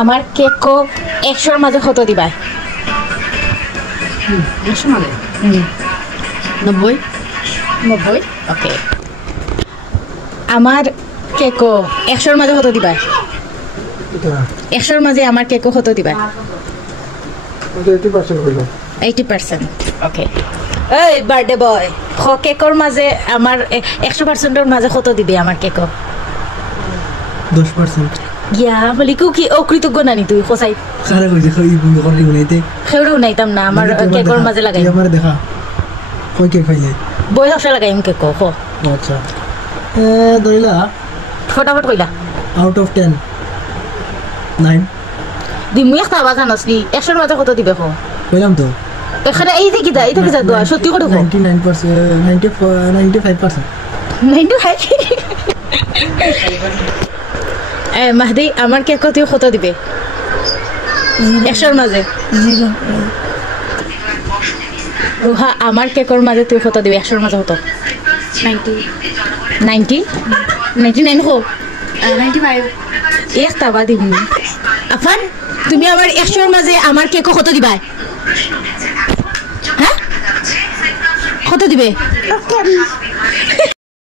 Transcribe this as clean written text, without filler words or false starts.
আমার কেক 100-র মাঝে কত দিবা? 100 মানে 90 ওকে। আমার কেক 100-র মাঝে কত দিবা? 100-র মাঝে আমার কেক কত দিবা? 80%। ওকে। এই বার্থডে বয়, কেকর মাঝে আমার 100%-এর মাঝে কত দিবি আমার কেক? 10%। ইয়া বলি কি অকৃতজ্ঞ নানি তুই খোসাই খারাপ হইছে কই করি উনাইতে খেউড়াও নাইতাম না আমার কেকর মাঝে লাগাই আমার দেখা কই কেক পাইলে বই হসা লাগাইম কেক খো। আচ্ছা ধরিলা ফটাফট কইলা আউট অফ 10 9 দিমু একটা আওয়াজ আনসনি 100-র মাঝে কত দিবে খো? কইলাম তো এখানে এই দেখি দা দোয়া সত্যি করে খো। 95%। মাহদি আমার কেক তুই কত দিবে 100-র মাঝে? রুহা আমার কেকর মাঝে তুই কত দিবি 100-র মাঝে কত? 99 হো 95 একটা বা দিবি আফান তুমি আমার 100-র মাঝে আমার কেক কত দিবা? হ্যাঁ কত দিবে?